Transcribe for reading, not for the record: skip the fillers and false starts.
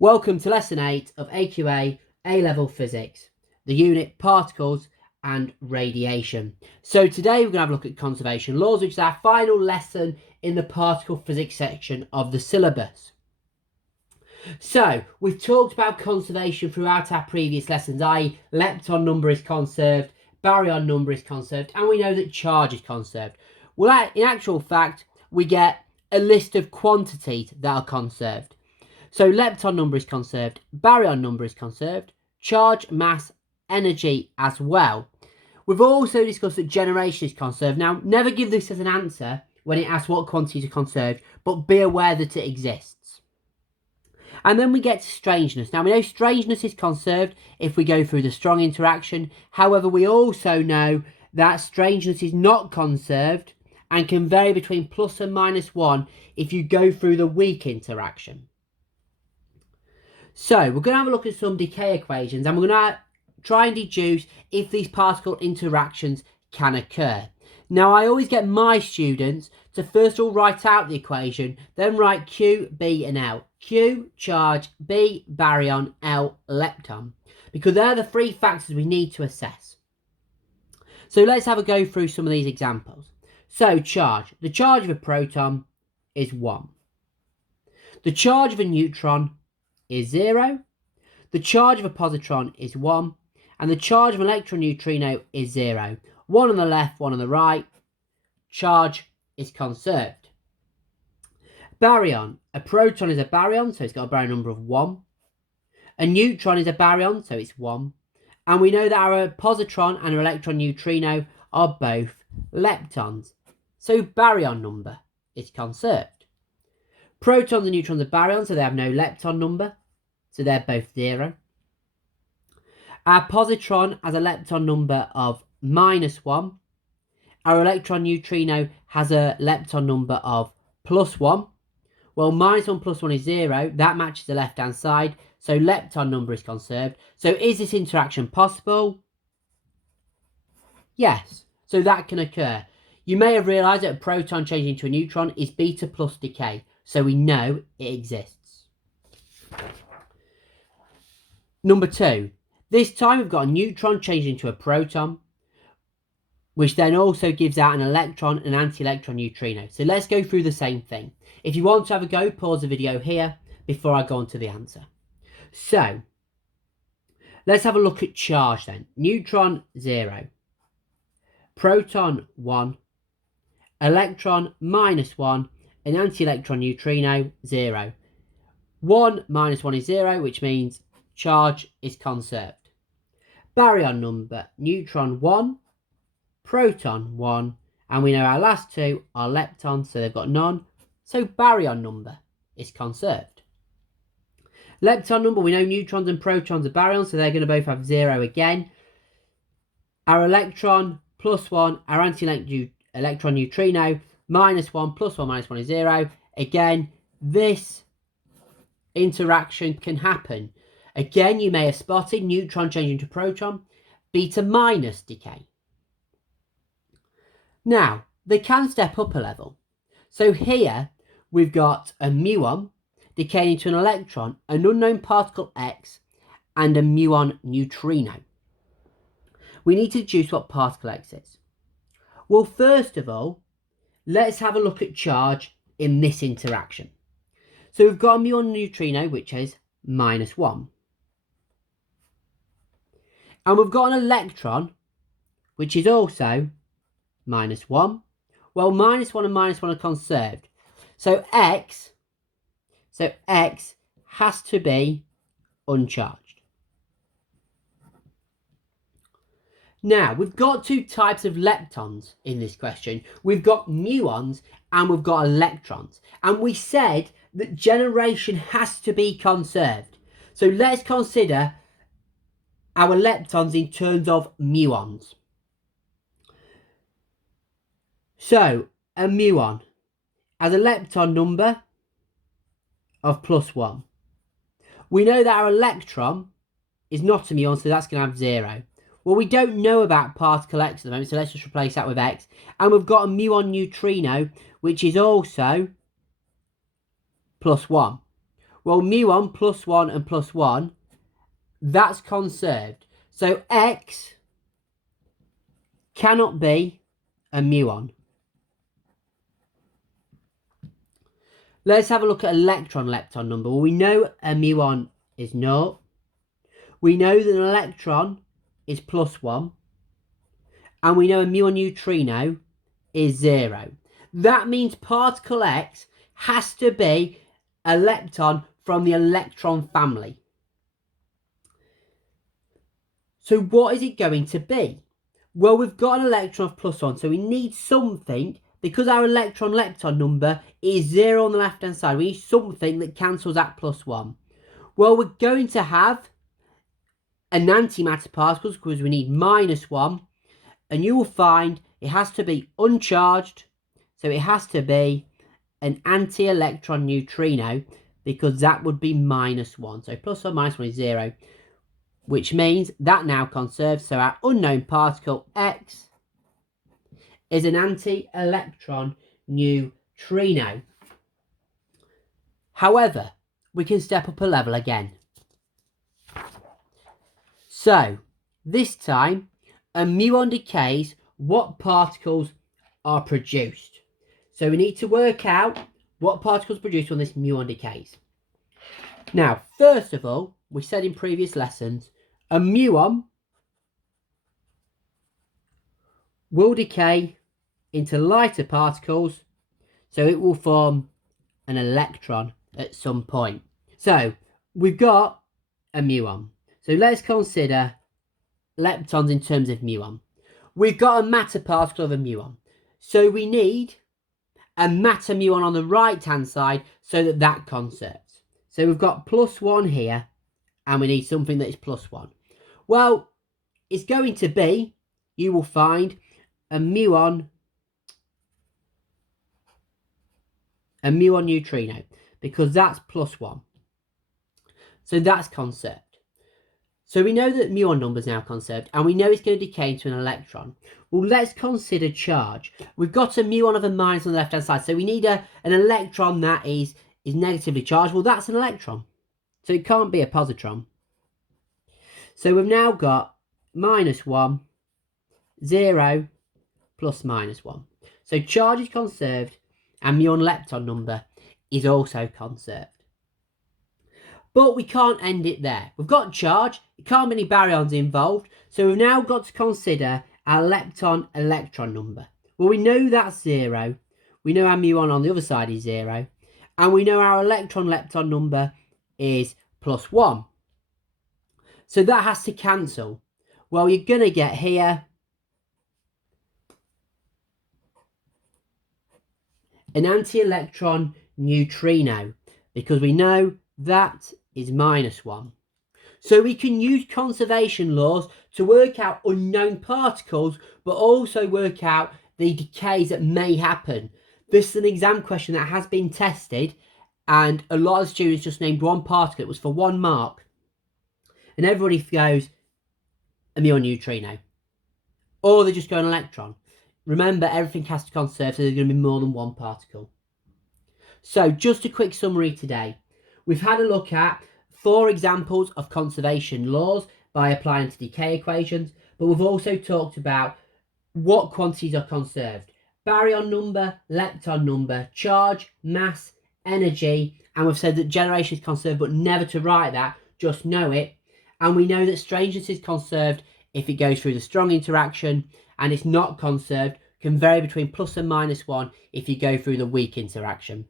Welcome to Lesson 8 of AQA A-Level Physics, the unit Particles and Radiation. So today we're going to have a look at conservation laws, which is our final lesson in the particle physics section of the syllabus. So we've talked about conservation throughout our previous lessons, i.e. lepton number is conserved, baryon number is conserved, and we know that charge is conserved. Well, in actual fact, we get a list of quantities that are conserved. So lepton number is conserved, baryon number is conserved, charge, mass, energy as well. We've also discussed that generation is conserved. Now, never give this as an answer when it asks what quantities are conserved, but be aware that it exists. And then we get to strangeness. Now, we know strangeness is conserved if we go through the strong interaction. However, we also know that strangeness is not conserved and can vary between plus and minus 1 if you go through the weak interaction. So we're going to have a look at some decay equations and we're going to try and deduce if these particle interactions can occur. Now, I always get my students to first of all write out the equation, then write Q, B and L. Q, charge, B, baryon, L, lepton. Because they're the three factors we need to assess. So let's have a go through some of these examples. So charge. The charge of a proton is 1. The charge of a neutron is 0, the charge of a positron is 1, and the charge of an electron neutrino is 0. One on the left, one on the right. Charge is conserved. Baryon. A proton is a baryon, so it's got a baryon number of 1. A neutron is a baryon, so it's 1. And we know that our positron and our electron neutrino are both leptons, so baryon number is conserved. Protons and neutrons are baryons, so they have no lepton number, so they're both 0. Our positron has a lepton number of -1. Our electron neutrino has a lepton number of +1. Well, -1 plus 1 is 0. That matches the left-hand side, so lepton number is conserved. So is this interaction possible? Yes, so that can occur. You may have realised that a proton changing into a neutron is beta plus decay, so we know it exists. Number 2, this time we've got a neutron changing into a proton, which then also gives out an electron and anti-electron neutrino. So let's go through the same thing. If you want to have a go, pause the video here before I go on to the answer. So let's have a look at charge then. Neutron 0, proton 1, electron -1, and anti-electron neutrino 0. 1 minus 1 is 0, which means charge is conserved. Baryon number, neutron 1, proton 1, and we know our last two are leptons, so they've got none, so baryon number is conserved. Lepton number, we know neutrons and protons are baryons, so they're going to both have 0 again. Our electron +1, our anti-electron neutrino -1 plus 1 minus 1 is 0. Again, this interaction can happen. Again, you may have spotted neutron changing to proton, beta minus decay. Now, they can step up a level. So here we've got a muon decaying into an electron, an unknown particle X, and a muon neutrino. We need to deduce what particle X is. Well, first of all, let's have a look at charge in this interaction. So we've got a muon neutrino, which is -1. And we've got an electron, which is also -1. Well, -1 and -1 are conserved. So X has to be uncharged. Now, we've got two types of leptons in this question. We've got muons and we've got electrons. And we said that generation has to be conserved. So let's consider our leptons in terms of muons. So a muon has a lepton number of +1. We know that our electron is not a muon, so that's going to have 0. Well, we don't know about particle X at the moment, so let's just replace that with X. And we've got a muon neutrino, which is also +1. Well, muon plus 1 and plus 1, that's conserved. So X cannot be a muon. Let's have a look at electron-lepton number. Well, we know a muon is 0. We know that an electron is plus 1. And we know a muon neutrino is 0. That means particle X has to be a lepton from the electron family. So what is it going to be? Well, we've got an electron of plus 1, so we need something, because our electron-lepton number is 0 on the left-hand side, we need something that cancels that plus 1. Well, we're going to have an antimatter particles, because we need minus 1, and you will find it has to be uncharged, so it has to be an anti-electron neutrino, because that would be minus 1. So plus or minus 1 is 0, which means that now conserves. So our unknown particle X is an anti-electron neutrino. However, we can step up a level again. So this time, a muon decays, what particles are produced? So we need to work out what particles produced when this muon decays. Now, first of all, we said in previous lessons, a muon will decay into lighter particles, so it will form an electron at some point. So we've got a muon. So let's consider leptons in terms of muon. We've got a matter particle of a muon. So we need a matter muon on the right hand side so that that conserves. So we've got plus 1 here, and we need something that is plus 1. Well, it's going to be, you will find, a muon neutrino, because that's plus 1. So that's conserved. So we know that muon number is now conserved, and we know it's going to decay into an electron. Well, let's consider charge. We've got a muon of a minus on the left-hand side, so we need an electron that is negatively charged. Well, that's an electron, so it can't be a positron. So we've now got minus 1, 0, plus minus 1. So charge is conserved, and muon lepton number is also conserved. But we can't end it there. We've got charge, it can't be any baryons involved, so we've now got to consider our lepton electron number. Well, we know that's 0, we know our muon on the other side is 0, and we know our electron lepton number is plus 1. So that has to cancel. Well, you're going to get here an anti-electron neutrino, because we know that is minus 1. So we can use conservation laws to work out unknown particles, but also work out the decays that may happen. This is an exam question that has been tested, and a lot of students just named one particle. It was for 1 mark. And everybody goes, a muon neutrino. Or they just go an electron. Remember, everything has to conserve, so there's going to be more than one particle. So just a quick summary today. We've had a look at 4 examples of conservation laws by applying to decay equations, but we've also talked about what quantities are conserved. Baryon number, lepton number, charge, mass, energy, and we've said that generation is conserved, but never to write that, just know it. And we know that strangeness is conserved if it goes through the strong interaction, and it's not conserved, can vary between plus and minus 1 if you go through the weak interaction.